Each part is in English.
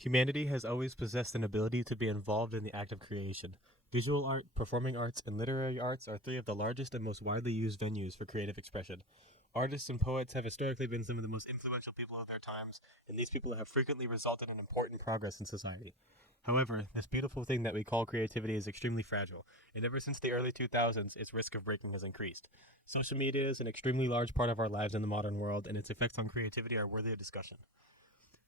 Humanity has always possessed an ability to be involved in the act of creation. Visual art, performing arts, and literary arts are three of the largest and most widely used venues for creative expression. Artists and poets have historically been some of the most influential people of their times, and these people have frequently resulted in important progress in society. However, this beautiful thing that we call creativity is extremely fragile, and ever since the early 2000s, its risk of breaking has increased. Social media is an extremely large part of our lives in the modern world, and its effects on creativity are worthy of discussion.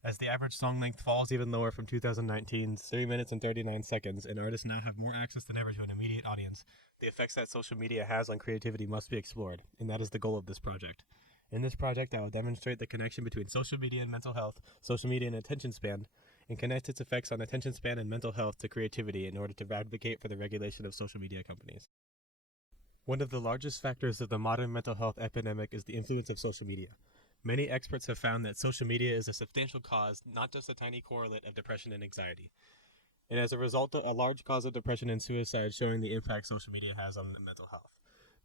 As the average song length falls even lower from 2019's 3 minutes and 39 seconds, and artists now have more access than ever to an immediate audience, the effects that social media has on creativity must be explored, and that is the goal of this project. In this project, I will demonstrate the connection between social media and mental health, social media and attention span, and connect its effects on attention span and mental health to creativity in order to advocate for the regulation of social media companies. One of the largest factors of the modern mental health epidemic is the influence of social media. Many experts have found that social media is a substantial cause, not just a tiny correlate of depression and anxiety. And as a result, a large cause of depression and suicide, showing the impact social media has on mental health.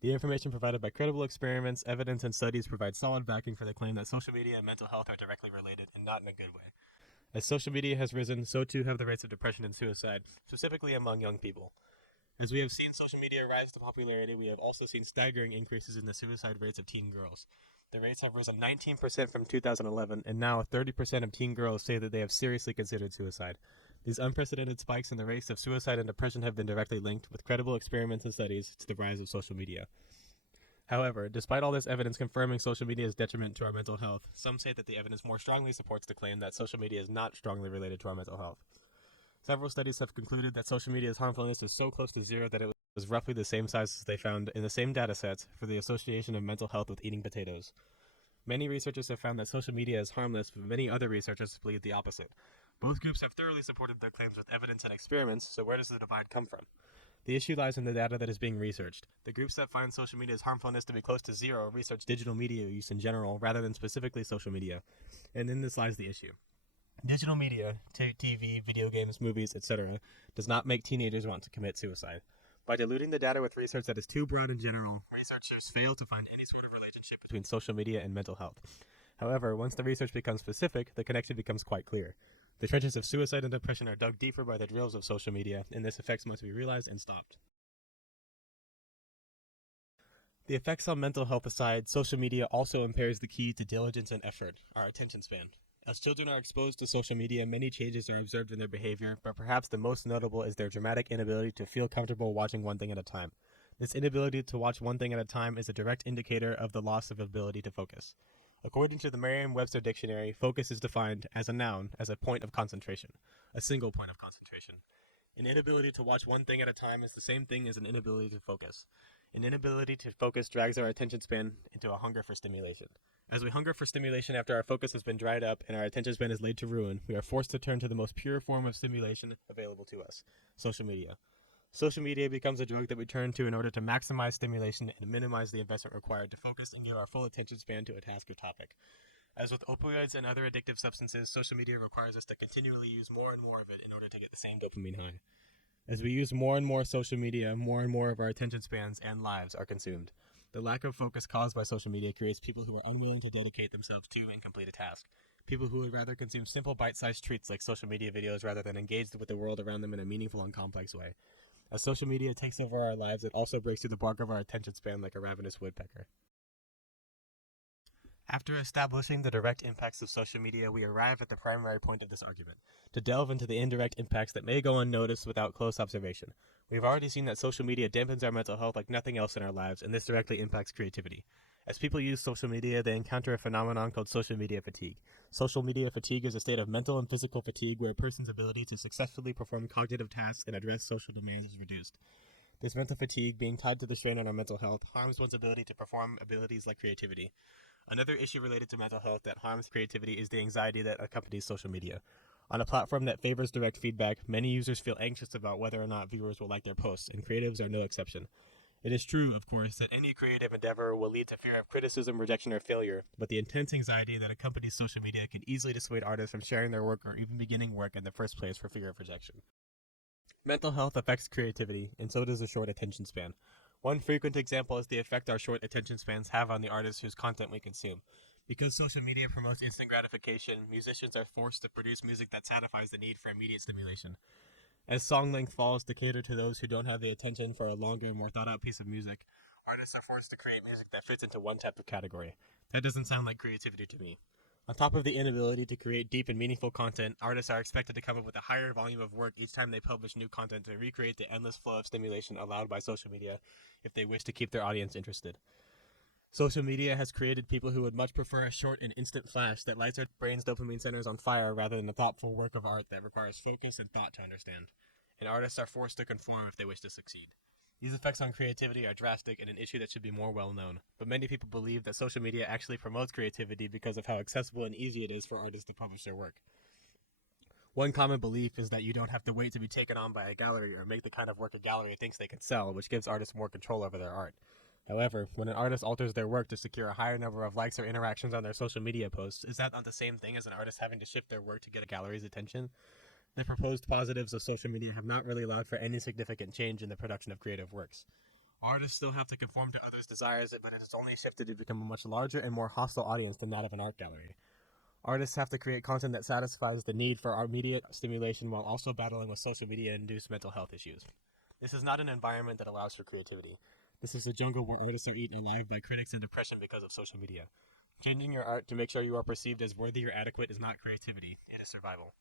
The information provided by credible experiments, evidence, and studies provides solid backing for the claim that social media and mental health are directly related, and not in a good way. As social media has risen, so too have the rates of depression and suicide, specifically among young people. As we have seen social media rise to popularity, we have also seen staggering increases in the suicide rates of teen girls. The rates have risen 19% from 2011, and now 30% of teen girls say that they have seriously considered suicide. These unprecedented spikes in the rates of suicide and depression have been directly linked, with credible experiments and studies, to the rise of social media. However, despite all this evidence confirming social media's detriment to our mental health, some say that the evidence more strongly supports the claim that social media is not strongly related to our mental health. Several studies have concluded that social media's harmfulness is so close to zero that it was roughly the same size as they found in the same datasets for the association of mental health with eating potatoes. Many researchers have found that social media is harmless, but many other researchers believe the opposite. Both groups have thoroughly supported their claims with evidence and experiments, so where does the divide come from? The issue lies in the data that is being researched. The groups that find social media's harmfulness to be close to zero research digital media use in general, rather than specifically social media. And in this lies the issue. Digital media, TV, video games, movies, etc., does not make teenagers want to commit suicide. By diluting the data with research that is too broad in general, researchers fail to find any sort of relationship between social media and mental health. However, once the research becomes specific, the connection becomes quite clear. The trenches of suicide and depression are dug deeper by the drills of social media, and this effects must be realized and stopped. The effects on mental health aside, social media also impairs the key to diligence and effort, our attention span. As children are exposed to social media, many changes are observed in their behavior, but perhaps the most notable is their dramatic inability to feel comfortable watching one thing at a time. This inability to watch one thing at a time is a direct indicator of the loss of ability to focus. According to the Merriam-Webster dictionary, focus is defined as a noun, as a point of concentration, a single point of concentration. An inability to watch one thing at a time is the same thing as an inability to focus. An inability to focus drags our attention span into a hunger for stimulation. As we hunger for stimulation after our focus has been dried up and our attention span is laid to ruin, we are forced to turn to the most pure form of stimulation available to us, social media. Social media becomes a drug that we turn to in order to maximize stimulation and minimize the investment required to focus and give our full attention span to a task or topic. As with opioids and other addictive substances, social media requires us to continually use more and more of it in order to get the same dopamine high. As we use more and more social media, more and more of our attention spans and lives are consumed. The lack of focus caused by social media creates people who are unwilling to dedicate themselves to and complete a task. People who would rather consume simple bite-sized treats like social media videos rather than engage with the world around them in a meaningful and complex way. As social media takes over our lives, it also breaks through the bark of our attention span like a ravenous woodpecker. After establishing the direct impacts of social media, we arrive at the primary point of this argument, to delve into the indirect impacts that may go unnoticed without close observation. We've already seen that social media dampens our mental health like nothing else in our lives, and this directly impacts creativity. As people use social media, they encounter a phenomenon called social media fatigue. Social media fatigue is a state of mental and physical fatigue where a person's ability to successfully perform cognitive tasks and address social demands is reduced. This mental fatigue, being tied to the strain on our mental health, harms one's ability to perform abilities like creativity. Another issue related to mental health that harms creativity is the anxiety that accompanies social media. On a platform that favors direct feedback, many users feel anxious about whether or not viewers will like their posts, and creatives are no exception. It is true, of course, that any creative endeavor will lead to fear of criticism, rejection, or failure, but the intense anxiety that accompanies social media can easily dissuade artists from sharing their work or even beginning work in the first place for fear of rejection. Mental health affects creativity, and so does a short attention span. One frequent example is the effect our short attention spans have on the artists whose content we consume. Because social media promotes instant gratification, musicians are forced to produce music that satisfies the need for immediate stimulation. As song length falls to cater to those who don't have the attention for a longer, more thought out piece of music, artists are forced to create music that fits into one type of category. That doesn't sound like creativity to me. On top of the inability to create deep and meaningful content, artists are expected to come up with a higher volume of work each time they publish new content to recreate the endless flow of stimulation allowed by social media if they wish to keep their audience interested. Social media has created people who would much prefer a short and instant flash that lights their brain's dopamine centers on fire rather than a thoughtful work of art that requires focus and thought to understand. And artists are forced to conform if they wish to succeed. These effects on creativity are drastic and an issue that should be more well known, but many people believe that social media actually promotes creativity because of how accessible and easy it is for artists to publish their work. One common belief is that you don't have to wait to be taken on by a gallery or make the kind of work a gallery thinks they can sell, which gives artists more control over their art. However, when an artist alters their work to secure a higher number of likes or interactions on their social media posts, is that not the same thing as an artist having to shift their work to get a gallery's attention? The proposed positives of social media have not really allowed for any significant change in the production of creative works. Artists still have to conform to others' desires, but it has only shifted to become a much larger and more hostile audience than that of an art gallery. Artists have to create content that satisfies the need for immediate stimulation while also battling with social media-induced mental health issues. This is not an environment that allows for creativity. This is a jungle where artists are eaten alive by critics and depression because of social media. Changing your art to make sure you are perceived as worthy or adequate is not creativity, it is survival.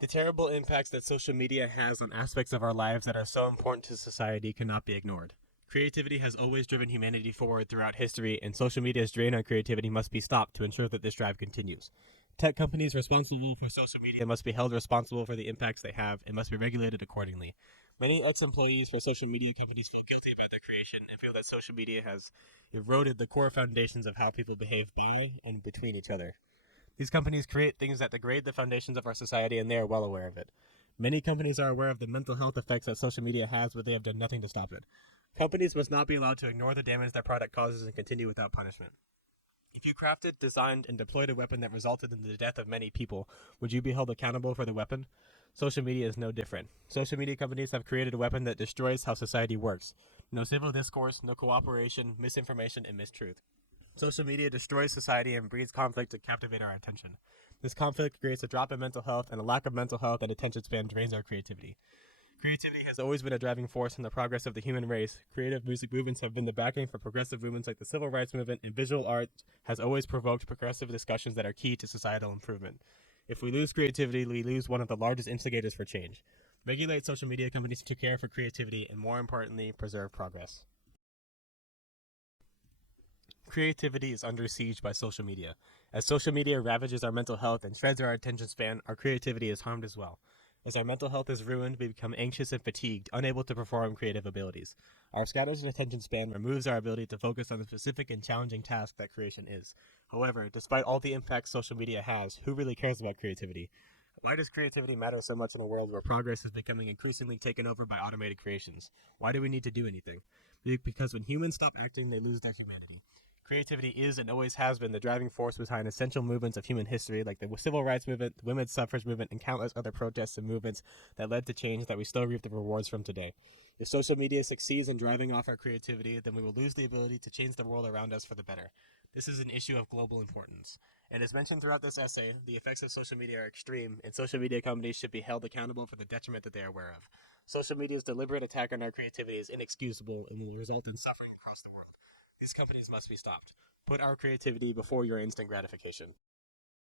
The terrible impacts that social media has on aspects of our lives that are so important to society cannot be ignored. Creativity has always driven humanity forward throughout history, and social media's drain on creativity must be stopped to ensure that this drive continues. Tech companies responsible for social media must be held responsible for the impacts they have and must be regulated accordingly. Many ex-employees for social media companies feel guilty about their creation and feel that social media has eroded the core foundations of how people behave by and between each other. These companies create things that degrade the foundations of our society, and they are well aware of it. Many companies are aware of the mental health effects that social media has, but they have done nothing to stop it. Companies must not be allowed to ignore the damage their product causes and continue without punishment. If you crafted, designed, and deployed a weapon that resulted in the death of many people, would you be held accountable for the weapon? Social media is no different. Social media companies have created a weapon that destroys how society works. No civil discourse, no cooperation, misinformation, and mistruth. Social media destroys society and breeds conflict to captivate our attention. This conflict creates a drop in mental health, and a lack of mental health and attention span drains our creativity. Creativity has always been a driving force in the progress of the human race. Creative music movements have been the backing for progressive movements like the civil rights movement, and visual art has always provoked progressive discussions that are key to societal improvement. If we lose creativity, we lose one of the largest instigators for change. Regulate social media companies to care for creativity, and more importantly, preserve progress. Creativity is under siege by social media. As social media ravages our mental health and shreds our attention span, our creativity is harmed as well. As our mental health is ruined, we become anxious and fatigued, unable to perform creative abilities. Our scattered attention span removes our ability to focus on the specific and challenging task that creation is. However, despite all the impacts social media has, who really cares about creativity? Why does creativity matter so much in a world where progress is becoming increasingly taken over by automated creations? Why do we need to do anything? Because when humans stop acting, they lose their humanity. Creativity is and always has been the driving force behind essential movements of human history like the civil rights movement, the women's suffrage movement, and countless other protests and movements that led to change that we still reap the rewards from today. If social media succeeds in driving off our creativity, then we will lose the ability to change the world around us for the better. This is an issue of global importance. And as mentioned throughout this essay, the effects of social media are extreme, and social media companies should be held accountable for the detriment that they are aware of. Social media's deliberate attack on our creativity is inexcusable and will result in suffering across the world. These companies must be stopped. Put our creativity before your instant gratification.